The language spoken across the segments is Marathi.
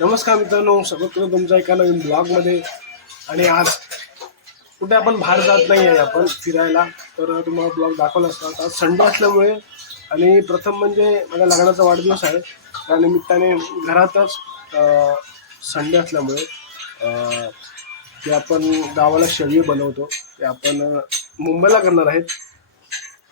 नमस्कार मित्रांनो सगळं तुमच्या एका नवीन ब्लॉगमध्ये. आणि आज कुठे आपण बाहेर जात नाही आहे आपण फिरायला. तर तुम्हाला ब्लॉग दाखवला असतात आज संडे असल्यामुळे आणि प्रथम म्हणजे माझ्या लग्नाचा वाढदिवस आहे. त्या निमित्ताने घरातच संडे असल्यामुळे ते आपण गावाला शेळी बनवतो. ते आपण मुंबईला करणार आहेत.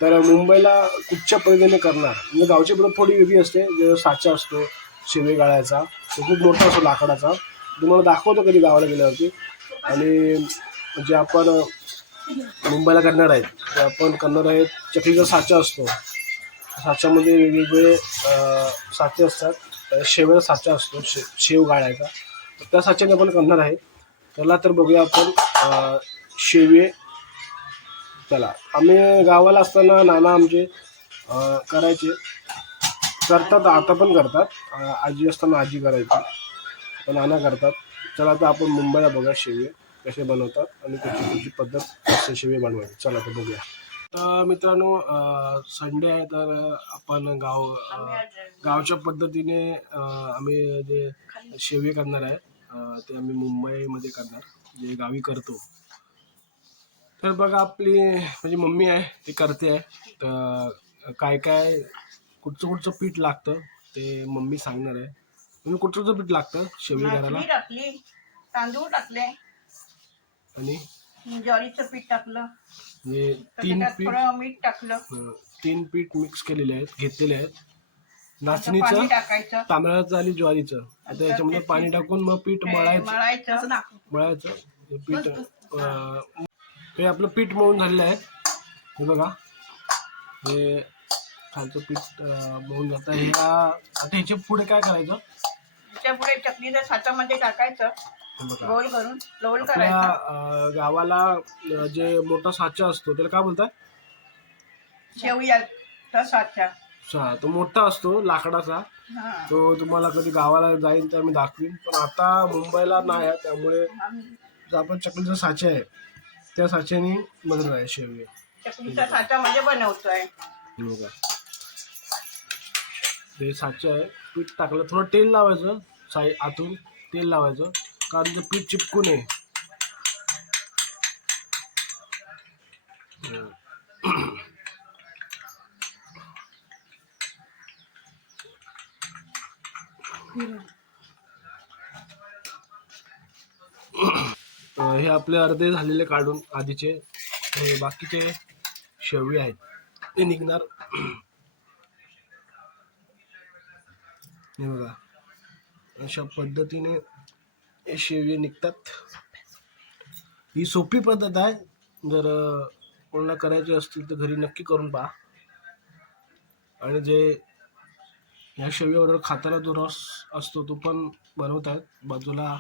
तर मुंबईला कुठच्या पद्धतीने करणार? म्हणजे गावची पद्धत थोडी वेगळी असते. जे साचा असतो शेवे गाळायचा तो खूप मोठा असतो लाकडाचा. तुम्हाला दाखवतो कधी गावाला गेल्यावरती. आणि जे आपण मुंबईला करणार आहेत ते आपण करणार आहेत चकलीचा साचा असतो. साच्यामध्ये वेगवेगळे साचे असतात. शेवेचा साचा असतो शे शेव गाळायचा. तर त्या साच्याने आपण करणार आहे. त्याला तर बघूया आपण शेवे. चला आम्ही गावाला असताना नाना आमचे करायचे. करतात आता पण करतात. आजी असताना आजी करायची पण नाना करतात. चला आता आपण मुंबईला बघा शेवे कसे बनवतात आणि त्याची त्याची पद्धत कसे शेवे बनवायची. चला तर बघूया. तर मित्रांनो संडे आहे तर आपण गाव गावच्या पद्धतीने आम्ही जे शेवे करणार आहे ते आम्ही मुंबईमध्ये करणार जे गावी करतो. तर बघा आपली म्हणजे मम्मी आहे ती करते आहे. तर काय काय कुठचं कुठचं पीठ लागतं ते मम्मी सांगणार आहे. तुम्ही कुठचं कुठचं पीठ लागतं शेवई करायला नाचणी टाकली तांदूळ टाकले. आणि? ज्वारीचं पीठ टाकलं. म्हणजे तीन त्याच्यात पीठ? थोडं मीठ टाकलं. अं, तीन पीठ मिक्स केलेले आहेत घेतलेले आहेत. पाणी नाचणीचं टाकायचं. तांदळाचं आणि ज्वारीचं. आता याच्यामध्ये पाणी टाकून मग पीठ मळायचं. मळायचं. मळायचं. हे पीठ अं, हे आपलं पीठ मळून झालेलं आहे. हे बघा. हे खालचं पीठ अं, मळून जातं. ह्या आता ह्याच्या पुढे काय करायचं? त्याच्या पुढे चटणीच्या साच्यामध्ये टाकायचं. बघा. गोल करून लोल आपल्या करायचं. अं, गावाला अं, जे मोठा साचा असतो त्याला काय शेवया साच्या अच्छा तो मोठा असतो लाकडाचा. हा. तो तुम्हाला कधी गावाला जाईल तर मी दाखवीन. पण आता मुंबईला नाही आहे त्यामुळे जो आपण चकलीचा साचा आहे त्या साच्याने बनवणार आहे शेवगे चटणीच्या साच्यामध्ये बनवतोय. बघा. ते साचे आहे पीठ टाकलं. थोडं तेल लावायचं. साई आतून तेल लावायचं. कारण ते पीठ चिपकू नये हं. हे आपले अर्धे झालेले काढून आधीचे हे बाकीचे शेवळे आहेत. ते निघणार. हे बघा. अशा पद्धतीने हे निघतात. ही सोपी पद्धत आहे. जर कोणाला करायचे असतील तर घरी नक्की करून पहा. आणि जे ह्या शेवीबरोबर खाताना जो रस असतो तो पण बनवतात. बाजूला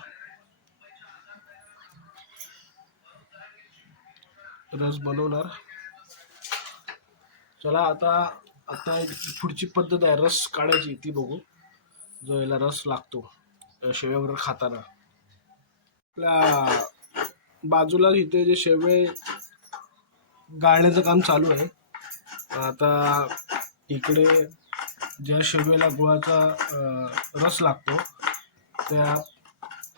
रस बनवणार. चला आता आता पुढची पद्धत आहे. रस काढायची. ती बघू. जो याला रस लागतो त्या शेव्याबरोबर खाताना. आपल्या बाजूला इथे जे शेवे गाळण्याचं काम चालू आहे. आता इकडे ज्या शेवेला गुळाचा रस लागतो त्या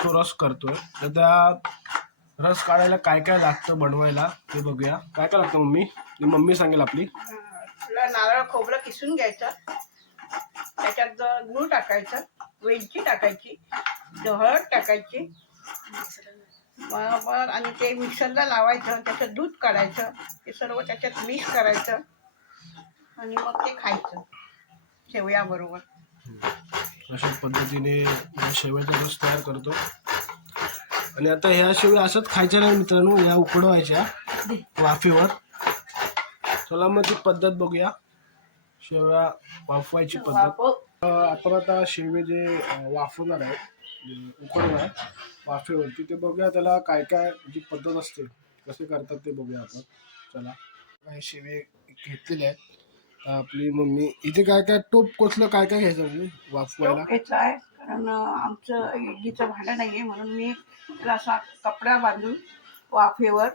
तो रस करतोय. तर त्या रस काढायला काय काय लागतं बनवायला ते बघूया. काय काय लागतं मम्मी? मम्मी सांगेल आपली नारळ खोबरं किसून घ्यायचं. त्याच्यात गूळ टाकायचं वेलची टाकायची हळद टाकायची बरोबर आणि ते मिक्सरला लावायचं त्याच्यात दूध काढायचं ते सर्व त्याच्यात मिक्स करायचं आणि मग ते खायचं शेवयाबरोबर. अशा पद्धतीने या शेवयाचा रस तयार करतो. आणि आता ह्या शेवया असंच खायच्या नाही मित्रांनो या उकडवायच्या वाफेवर. चला मग ती पद्धत बघूया. शेवया वाफवायची पद्धत. आपण आता शेवे जे वाफवणार आहे जे उकडवणार आहे वाफेवरती ते बघूया त्याला काय काय जी पद्धत असते कसे करतात ते बघूया आपण. चला. हे शेवे घेतलेले आहेत. आपली मम्मी इथे काय काय टोप कोचलं काय काय घ्यायचं म्हणजे वाफवायला? आहे कारण आमचं इडलीचं भांडं नाही आहे म्हणून मी त्याला असा कपडा बांधून वाफेवर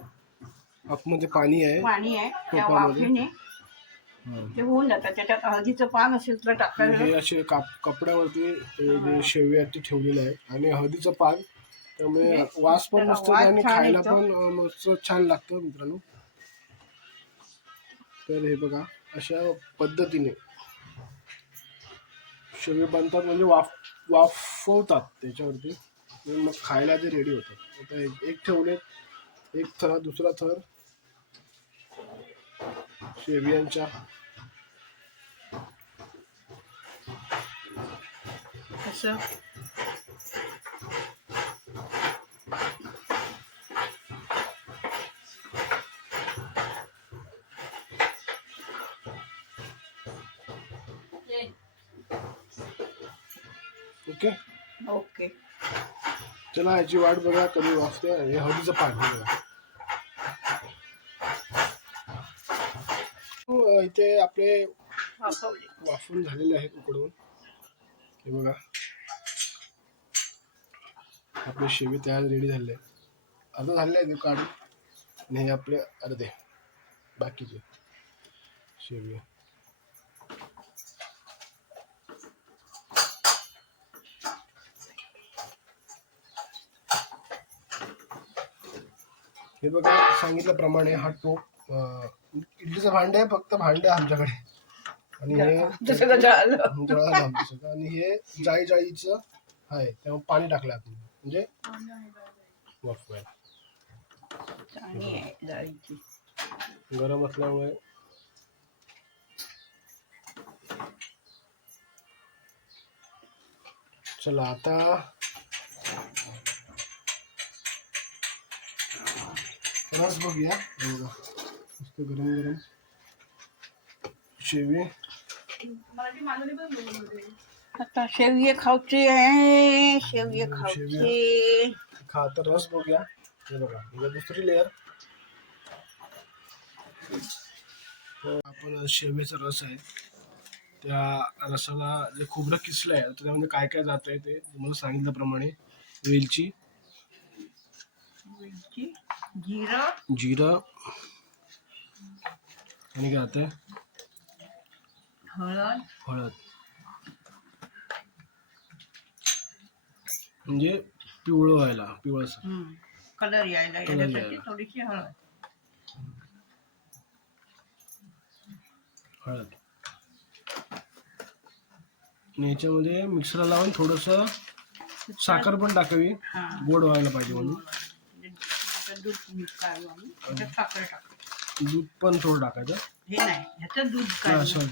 आतमध्ये पाणी आहे. पाणी आहे त्या? वाफेने ते होऊन जातात त्याच्यात हळदीचं पान असेल तर टाकायला हे असे काप कपड्यावरती हे. जे शेवी आहेत ते ठेवलेले आहे आणि हळदीचं पान त्यामुळे वास पण त्याला मस्त वास आणि छान खायला येतो. पण अं, मस्त छान लागतं मित्रांनो. तर हे बघा अशा पद्धतीने शेवी बनतात म्हणजे वाफ वाफवतात त्याच्यावरती. आणि मग खायला ते रेडी होतात. आता एक- एक ठेवले एक थर दुसरा थर. शेवियांच्या. असं. ओके? ओके. चला याची वाट बघा कधी वाजते हे हळदीचं पाणी बघा. इथे आपले वाफून झालेले आहेत उकडून. हे बघा. आपले शेवी तयार रेडी झाले. अर्ध झाले आहे ते काढून. आणि हे आपले अर्धे. बाकीचे शेवी हे बघा सांगितल्याप्रमाणे हा टोप इडलीचं भांडे आहे फक्त भांडे आमच्याकडे. आणि हे जळालं आमचं आणि हे जाळीचं आहे त्यामुळे पाणी टाकलं आपण म्हणजे गरम असल्यामुळे चला आता रस बघूया. बघा. मस्त गरम गरम. शेवी. आता शेवये खाऊचे आहे शेवये. खाऊचे. खा तर रस बघूया. हे बघा म्हणजे दुसरी लेअर आपण शेवेचा रस आहे. त्या रसाला जे खोबरं किसलं आहे त्याच्यामध्ये काय काय जात आहे ते तुम्हाला सांगितल्याप्रमाणे वेलची वेलची, जिरं. जिरं आणि काय आहे हळद. हळद. म्हणजे पिवळं व्हायला पिवळसर कलर यायला. थोडीशी हळद. हळद. आणि याच्यामध्ये मिक्सरला लावून थोडंसं साखर पण टाकावी. हा. गोड व्हायला पाहिजे म्हणून. आता दूध मीठ काढू आम्ही त्याच्यात साखर टाकू दूध पण थोडं टाकायचं हे नाही ह्याचं दूध हा, sorry.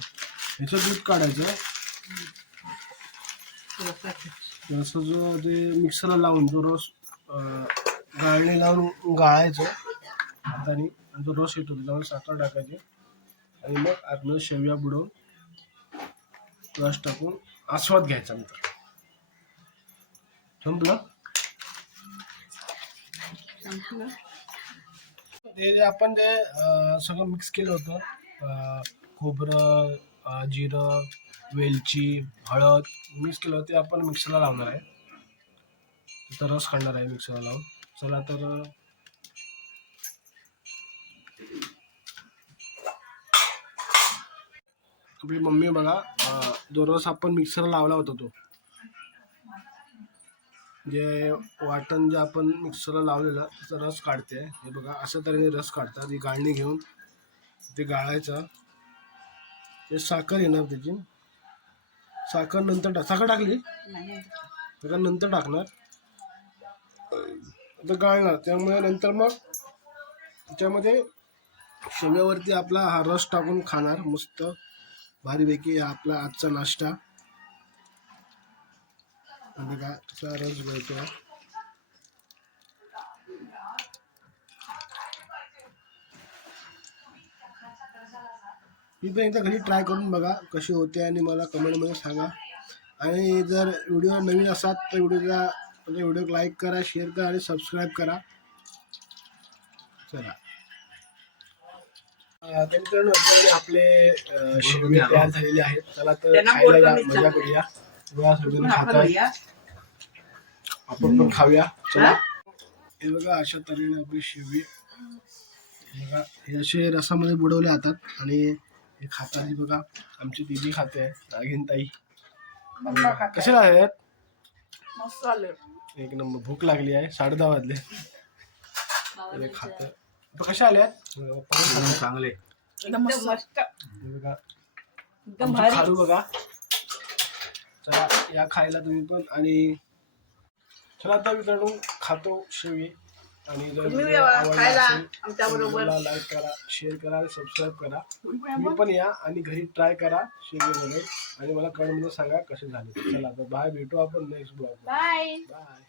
ह्याचं दूध काढायचं. असं जो ते मिक्सरला लावून जो रस अं, गाळणी लावून गाळायचं हाताने आणि जो रस येतो त्याच्यामध्ये साखर टाकायची आणि मग आतनं शेवया बुडवून रस टाकून आस्वाद घ्यायचा मित्र संपलं संपलं? ते जे आपण जे सगळं मिक्स केलं होतं खोबरं जिरं वेलची हळद मिक्स केलं होतं ते आपण मिक्सरला लावणार आहे. तर रस काढणार आहे मिक्सरला लावून. चला तर आपली मम्मी बघा जो रस आपण मिक्सरला लावला होता तो. जे वाटण जे आपण मिक्सरला लावलेलं त्याचा रस काढते. हे बघा अशा तऱ्हेने रस काढतात. ही गाळणी घेऊन ते गाळायचं. ते साखर येणार त्याची. साखर नंतर टाक साखर टाकली. साखर नंतर टाकणार. आता गाळणार. त्यामुळे नंतर मग त्याच्यामध्ये शेव्यावरती आपला हा रस टाकून खाणार. मस्त भारीपैकी आपला आजचा नाश्ता. रस गळतो मी पण एकदा घरी ट्राय करून बघा कशी होते आणि मला कमेंटमध्ये सांगा. आणि जर व्हिडिओ नवीन असाल तर व्हिडिओला म्हणजे व्हिडिओ लाईक करा शेअर करा आणि सबस्क्राईब करा. चला. आपल्याकडे आपले अं, शेवगे तयार झालेले आहेत. चला तर मजा. करूया. बघा सगळेजण आपण खाताय. भैया, आपण पण खाऊया. चला. हा? बघा अशा तऱ्हेने आपली शेवगी बघा हे असे रसामध्ये बुडवले जातात आणि हे खाताना बघा आमची दिदी खाते. नागिन ताई. खात. कसे आहेत? आले. एक नंबर भूक लागली आहे. साडे दहा वाजले हे खाते. तो कशा आल्यात चांगले. एकदम मस्त. बघा. खारू बघा. चला या खायला तुम्ही पण आणि चला आता मित्रांनो खातो शेवी आणि लाईक करा शेअर करा आणि सबस्क्राईब करा. तुम्ही पण. या आणि घरी ट्राय करा शेवी वगैरे आणि मला कमेंटमध्ये सांगा कसे झाले. चला तर बाय भेटू आपण नेक्स्ट ब्लॉग बाय बाय